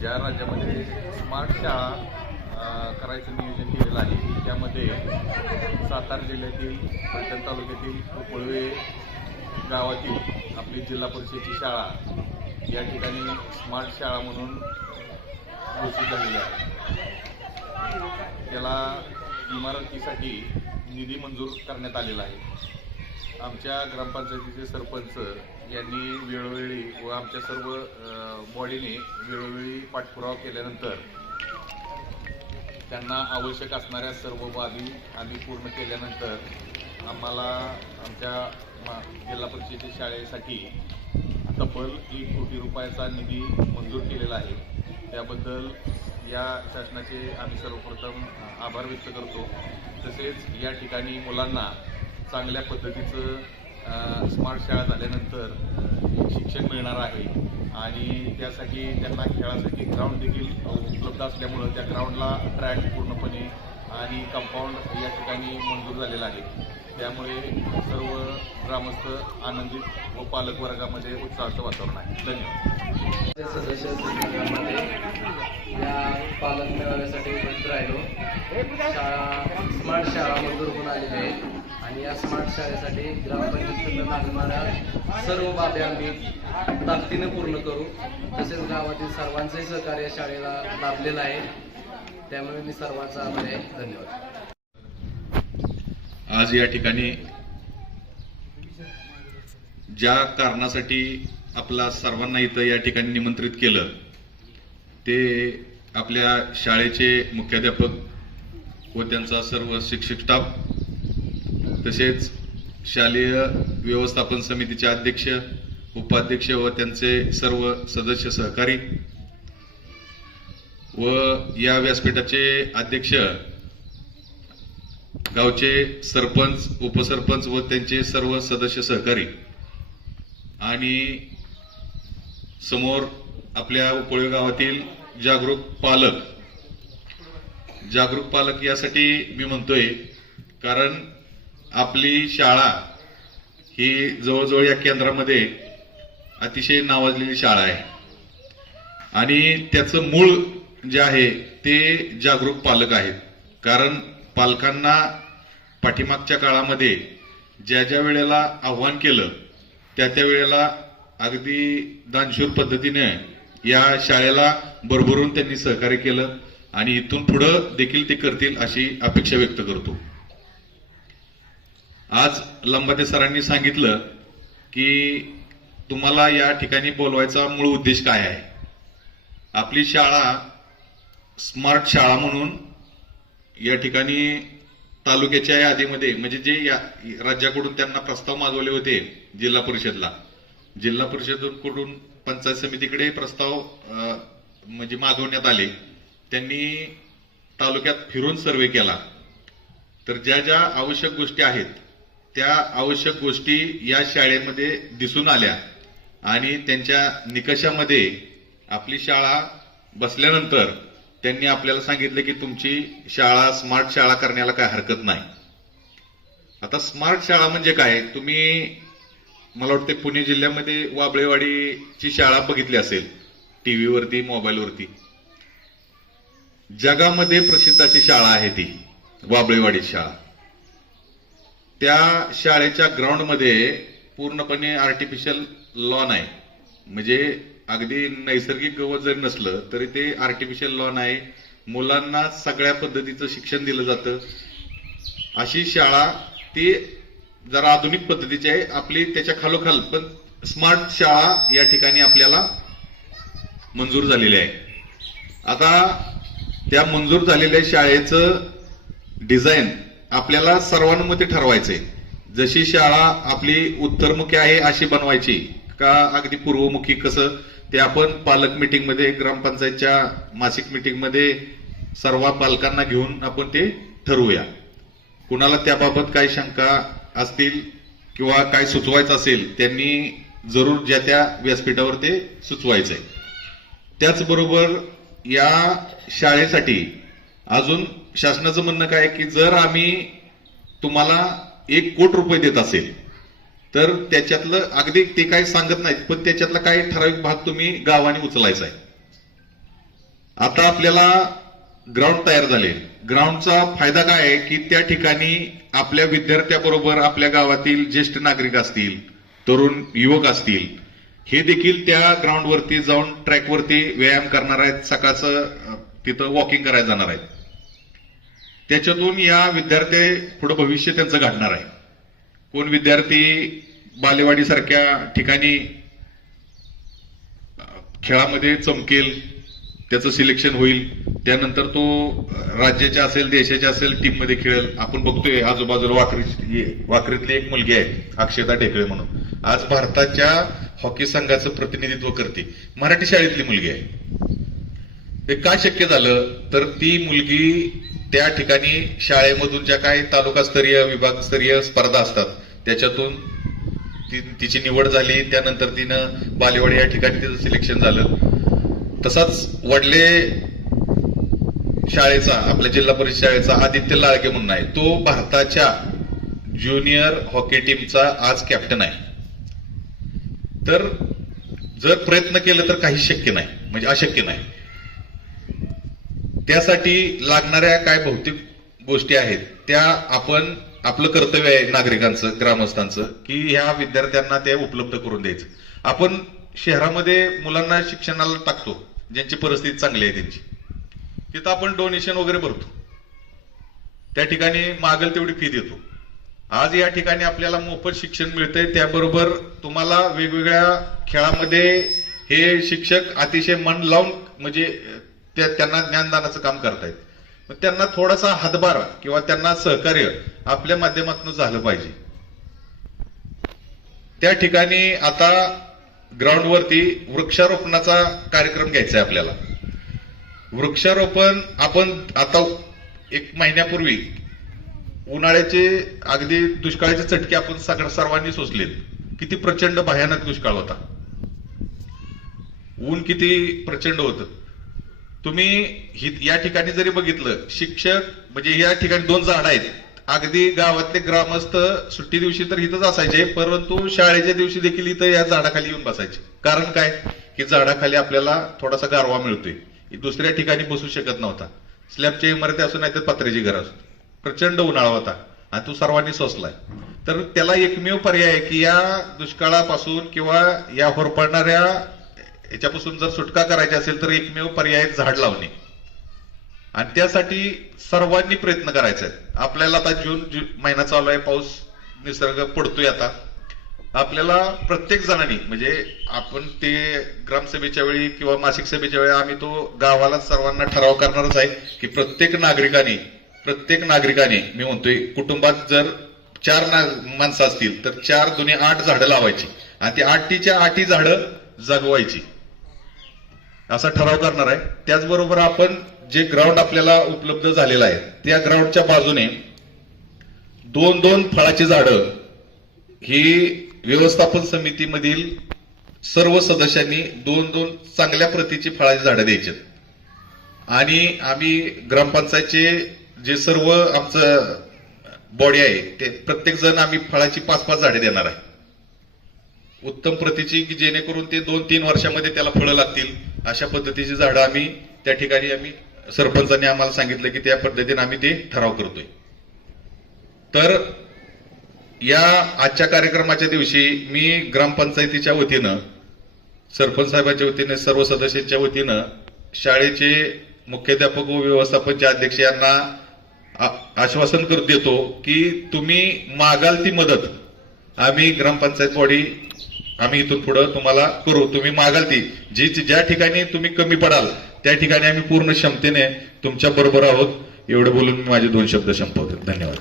ज्या राज्यामध्ये स्मार्ट शाळा करायचं नियोजन केलेलं आहे त्यामध्ये सातारा जिल्ह्यातील पैठण तालुक्यातील उपळवे गावातील आपली जिल्हा परिषदेची शाळा या ठिकाणी स्मार्ट शाळा म्हणून घोषित झालेली आहे. त्याला इमारतीसाठी निधी मंजूर करण्यात आलेला आहे. आमच्या ग्रामपंचायतीचे सरपंच यांनी वेळोवेळी व आमच्या सर्व बॉडीने वेळोवेळी पाठपुरावा केल्यानंतर त्यांना आवश्यक असणाऱ्या सर्व बाबी आम्ही पूर्ण केल्यानंतर आम्हाला आमच्या जिल्हा परिषदेच्या शाळेसाठी तब्बल एक कोटी रुपयाचा निधी मंजूर केलेला आहे. त्याबद्दल या शासनाचे आम्ही सर्वप्रथम आभार व्यक्त करतो. तसेच या ठिकाणी मुलांना चांगल्या पद्धतीचं स्मार्ट शाळा झाल्यानंतर शिक्षण मिळणार आहे. आणि त्यासाठी त्यांना खेळासाठी ग्राउंड देखील उपलब्ध असल्यामुळं त्या ग्राउंडला ट्रॅक पूर्णपणे आणि कंपाऊंड या ठिकाणी मंजूर झालेला आहे. त्यामुळे सर्व ग्रामस्थ आनंदित व पालक वर्गामध्ये उत्साहाचं वातावरण आहे. धन्यवाद. सदस्य या पालक मेळाव्यासाठी उपस्थित राहिलो शाळा स्मार्ट शाळा मंजूर होऊन आलेली आहे. आणि या स्मार्ट शाळेसाठी ग्रामपंचायतीकडून लागणाऱ्या सर्व बाबी आम्ही ताकदीने पूर्ण करू. तसेच गावातील सर्वांचंही सहकार्य शाळेला लाभलेलं आहे. त्यामुळे मी सर्वांचा आभार आहे. धन्यवाद. आज या ठिकाणी ज्या कारणासाठी आपला सर्वांना इथं या ठिकाणी निमंत्रित केलं ते आपल्या शाळेचे मुख्याध्यापक व त्यांचा सर्व शिक्षक स्टाफ तसेच शालेय व्यवस्थापन समितीचे अध्यक्ष उपाध्यक्ष व त्यांचे सर्व सदस्य सहकारी व या व्यासपीठाचे अध्यक्ष गावचे सरपंच उपसरपंच व त्यांचे सर्व सदस्य सहकारी आणि समोर आपल्या कोळी गावातील जागरूक पालक. जागरूक पालक यासाठी मी म्हणतोय कारण आपली शाळा ही जवळजवळ या केंद्रामध्ये अतिशय नावाजलेली शाळा आहे. आणि त्याचं मूळ जे आहे ते जागरूक पालक आहेत. कारण पालकांना पाठीमागच्या काळामध्ये ज्या ज्या वेळेला आव्हान केलं त्या त्या वेळेला अगदी दानशूर पद्धतीने या शाळेला भरभरून त्यांनी सहकार्य केलं आणि इथून पुढं देखील ते करतील अशी अपेक्षा व्यक्त करतो. आज लंबाते सरांनी सांगितलं की तुम्हाला या ठिकाणी बोलवायचा मूळ उद्देश काय आहे? आपली शाळा स्मार्ट शाळा म्हणून या ठिकाणी तालुक्याच्या यादीमध्ये म्हणजे जे या राज्याकडून त्यांना प्रस्ताव मागवले होते जिल्हा परिषदला जिल्हा परिषदकडून पंचायत समितीकडे प्रस्ताव म्हणजे मागवण्यात आले. त्यांनी तालुक्यात फिरून सर्वे केला. तर ज्या ज्या आवश्यक गोष्टी आहेत त्या आवश्यक गोष्टी या शाळेमध्ये दिसून आल्या. आणि त्यांच्या निकषामध्ये आपली शाळा बसल्यानंतर त्यांनी आपल्याला सांगितलं की तुमची शाळा स्मार्ट शाळा करण्याला काय हरकत नाही. आता स्मार्ट शाळा म्हणजे काय? तुम्ही मला वाटते पुणे जिल्ह्यामध्ये वाबळेवाडीची शाळा बघितली असेल टीव्हीवरती मोबाईलवरती. जगामध्ये प्रसिद्ध अशी शाळा आहे ती वाबळेवाडी शाळा. त्या शाळेच्या ग्राउंडमध्ये पूर्णपणे आर्टिफिशियल लॉन आहे म्हणजे अगदी नैसर्गिक गवत जरी नसलं तरी ते आर्टिफिशियल लॉन आहे मुलांना सगळ्या पद्धतीचं शिक्षण दिलं जातं. अशी शाळा ती जरा आधुनिक पद्धतीची आहे. आपली त्याच्या खालोखाल पण स्मार्ट शाळा या ठिकाणी आपल्याला मंजूर झालेली आहे. आता त्या मंजूर झालेल्या शाळेचं डिझाईन आपल्याला सर्वानुमती ठरवायचे. जशी शाळा आपली उत्तरमुखी आहे अशी बनवायची का अगदी पूर्वमुखी कसं ते आपण पालक मीटिंगमध्ये ग्रामपंचायतच्या मासिक मीटिंगमध्ये सर्व पालकांना घेऊन आपण ते ठरवूया. कुणाला त्याबाबत काही शंका असतील किंवा काय सुचवायचं असेल त्यांनी जरूर ज्या त्या व्यासपीठावर ते सुचवायचंय. त्याचबरोबर या शाळेसाठी अजून शासनाचं म्हणणं काय की जर आम्ही तुम्हाला एक कोट रुपये देत असेल तर त्याच्यातलं अगदी ते काही सांगत नाहीत पण त्याच्यातला काही ठराविक भाग तुम्ही गावाने उचलायचा आहे. आता आपल्याला ग्राउंड तयार झाले. ग्राउंडचा फायदा काय आहे की त्या ठिकाणी आपल्या विद्यार्थ्याबरोबर आपल्या गावातील ज्येष्ठ नागरिक असतील तरुण युवक असतील हे देखील त्या ग्राउंडवरती जाऊन ट्रॅकवरती व्यायाम करणार आहेत सकाळचं तिथं वॉकिंग करायला जाणार आहेत. त्याच्यातून या विद्यार्थी पुढे भविष्य त्यांचं घडणार आहे. कोण विद्यार्थी बालेवाडी सारख्या ठिकाणी खेळामध्ये चमकेल त्याचं सिलेक्शन होईल त्यानंतर तो राज्याच्या असेल देशाच्या असेल टीममध्ये खेळेल. आपण बघतोय आजूबाजूला वाकरी वाकरीतली एक मुलगी आहे अक्षता ढेकळे म्हणून. आज भारताच्या हॉकी संघाचं प्रतिनिधित्व करते. मराठी शाळेतली मुलगी आहे. हे का शक्य झालं? तर ती मुलगी त्या ठिकाणी शाळेमधून ज्या काही तालुकास्तरीय विभागस्तरीय स्पर्धा असतात त्याच्यातून ती तिची निवड झाली त्यानंतर तिनं बालेवाडी या ठिकाणी तिचं सिलेक्शन झालं. तसाच वडले शाळेचा आपल्या जिल्हा परिषद शाळेचा आदित्य लाळके म्हणून आहे तो भारताच्या ज्युनियर हॉकी टीमचा आज कॅप्टन आहे. तर जर प्रयत्न केलं तर काही शक्य नाही म्हणजे अशक्य नाही. त्यासाठी लागणाऱ्या काय भौतिक गोष्टी आहेत त्या आपण आपलं कर्तव्य आहे नागरिकांचं ग्रामस्थांचं की ह्या विद्यार्थ्यांना ते उपलब्ध करून द्यायचं. आपण शहरामध्ये मुलांना शिक्षणाला टाकतो ज्यांची परिस्थिती चांगली आहे त्यांची. तिथं आपण डोनेशन वगैरे भरतो. त्या ठिकाणी मागेल तेवढी फी देतो. आज या ठिकाणी आपल्याला मोफत शिक्षण मिळतंय त्याबरोबर तुम्हाला वेगवेगळ्या खेळामध्ये हे शिक्षक अतिशय मन लावून म्हणजे त्या- त्यांना ज्ञानदानाचं काम करतायत. मग त्यांना थोडासा हातभार किंवा त्यांना सहकार्य आपल्या माध्यमातून झालं पाहिजे. त्या ठिकाणी आता ग्राउंडवरती वृक्षारोपणाचा कार्यक्रम घ्यायचा आहे आपल्याला. वृक्षारोपण आपण आता एक महिन्यापूर्वी उन्हाळ्याचे अगदी दुष्काळाचे चटके आपण सगळ्या सर्वांनी सोसलेत. किती प्रचंड भयानक दुष्काळ होता. ऊन किती प्रचंड होतं. तुम्ही या ठिकाणी जरी बघितलं शिक्षक म्हणजे या ठिकाणी दोन झाड आहेत. अगदी गावातले ग्रामस्थ सुट्टी दिवशी तर इथंच असायचे परंतु शाळेच्या दिवशी देखील इथं या झाडाखाली येऊन बसायचे. कारण काय? की झाडाखाली आपल्याला थोडासा गारवा मिळतोय. दुसऱ्या ठिकाणी बसू शकत नव्हता. स्लॅबच्या इमारती असून नाही तर पत्र्याची घर असो. प्रचंड उन्हाळा होता आणि तो सर्वांनी सोसलाय. तर त्याला एकमेव पर्याय आहे की या दुष्काळापासून किंवा या होरपडणाऱ्या याच्यापासून जर सुटका करायची असेल तर एकमेव पर्याय झाड लावणे. आणि त्यासाठी सर्वांनी प्रयत्न करायचे. आहेत आपल्याला आता जून जु- महिना चालू आहे पाऊस निसर्ग पडतोय आता. आपल्याला प्रत्येक जणांनी म्हणजे आपण ते ग्रामसभेच्या वेळी किंवा मासिक सभेच्या वेळी आम्ही तो गावाला सर्वांना ठराव करणारच आहे की प्रत्येक नागरिकाने प्रत्येक नागरिकाने मी म्हणतोय कुटुंबात जर चार ना माणसं असतील तर चार दुने आठ झाडं लावायची. आणि ती आठीच्या आठी झाडं जगवायची. असा ठराव करणार आहे. त्याचबरोबर आपण जे ग्राउंड आपल्याला उपलब्ध झालेलं आहे त्या ग्राउंडच्या बाजूने दोन दोन फळाची झाडं ही व्यवस्थापन समितीमधील सर्व सदस्यांनी दोन दोन चांगल्या प्रतीची फळाची झाडं द्यायची. आणि आम्ही ग्रामपंचायतचे जे सर्व आमचं बॉडी आहे ते प्रत्येक जण आम्ही फळाची पाच पाच झाडे देणार आहे. उत्तम प्रतीची की जेणेकरून ते दोन तीन वर्षामध्ये त्याला फळं लागतील. अशा पद्धतीची झाडं आम्ही त्या ठिकाणी आम्ही सरपंचांनी आम्हाला सांगितलं की त्या पद्धतीने आम्ही ते ठराव करतोय. तर या आजच्या कार्यक्रमाच्या दिवशी मी ग्रामपंचायतीच्या वतीनं सरपंच साहेबांच्या वतीने सर्व सदस्यांच्या वतीनं शाळेचे मुख्याध्यापक व व्यवस्थापनचे अध्यक्ष यांना आ- आश्वासन कर देतो की तुम्ही मागाल ती मदत आम्ही ग्रामपंचायत बॉडी आम्ही इथून पुढे तुम्हाला करू. तुम्ही मागाल ती. जी ज्या ठिकाणी तुम्ही कमी पडाल त्या ठिकाणी आम्ही पूर्ण क्षमतेने तुमच्या बरोबर आहोत. एवढं बोलून मी माझे दोन शब्द संपवतो. धन्यवाद.